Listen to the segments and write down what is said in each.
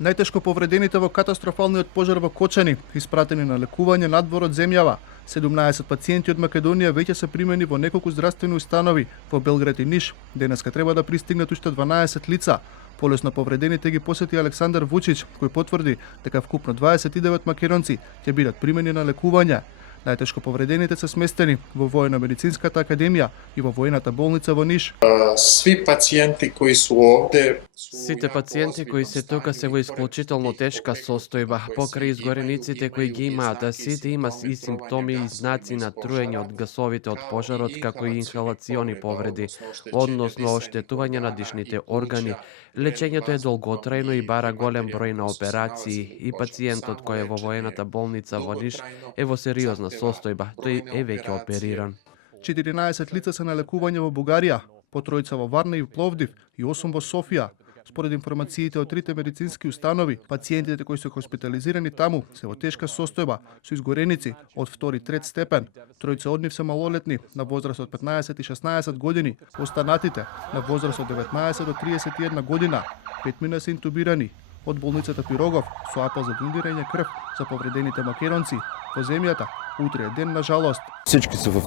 Најтешко повредените во катастрофалниот пожар во Кочани, испратени на лекување надвор од земјава. 17 пациенти од Македонија веќе се примени во неколку здравствени установи во Белград и Ниш. Денеска треба да пристигнат уште 12 лица. Полесно повредените ги посети Александар Вучич, кој потврди дека вкупно 29 македонци ќе бидат примени на лекување. Најтешко повредените се сместени во Војно-медицинската академија и во војната болница во Ниш. Сите пациенти кои се тука се во исклучително тешка состојба. Покрај изгорениците кои ги имаат, сите има и симптоми и знаци на труење од гасовите од пожарот, како и инхалациони повреди, односно оштетување на дишните органи. Лечењето е долготрајно и бара голем број на операции и пациентот кој е во воената болница во Ниш е во сериозна состојба. Тој е веќе опериран. 14 лица се на лекување во Бугарија, по тројца во Варна и Пловдив и 8 во Софија. Според информациите од трите медицински установи, пациентите кои се хоспитализирани таму се во тешка состојба со изгореници од 2-3 степен. Тројца од нив се малолетни на возраст од 15 и 16 години, останатите на возраст од 19 до 31 година. 5 се интубирани. Од болницата Пирогов со апел за донирање крв за повредените македонци во земјата. Утре е ден на жалост. Всички се во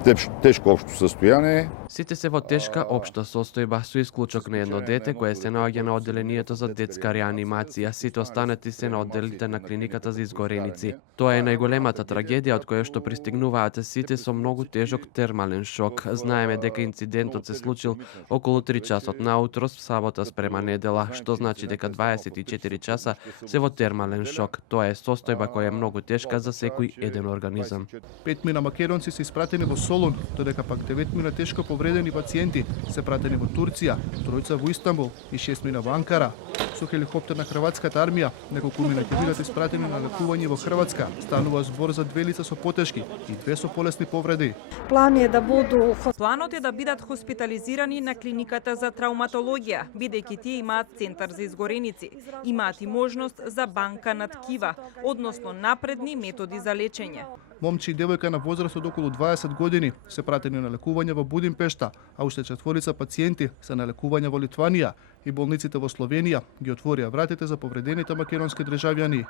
тешко општо состојание. Сите се во тешка општа состојба со исклучок на едно дете кое се наоѓа на одделението за детска реанимација. Сите останати се на одделите на клиниката за изгореници. Тоа е најголемата трагедија од која што пристигнуваат сите со многу тежок термален шок. Знаеме дека инцидентот се случил околу 3 часот наутро сабота спрема недела, што значи дека 24 часа се во термален шок. Тоа е состојба која е многу тешка за секој еден организам. 5 македонци се испратени во Солун, додека пак 9 тешко повредени пациенти се пратени во Турција, 3 во Истанбул и 6 во Анкара. Со хеликоптер на хрватската армија, неколку ќе бидат испратени на лекување во Хрватска. Станува збор за 2 лица со потешки и 2 со полесни повреди. Планот е да бидат хоспитализирани на клиниката за травматологија, бидејќи тие имаат центар за изгореници. Имаат и можност за банка на ткива, односно напредни методи за лечење. Момче и девојка на возраст од околу 20 години се пратени на лекување во Будимпешта, а уште 4 пациенти се на лекување во Литванија и болниците во Словенија ги отворија вратите за повредените македонски државјани.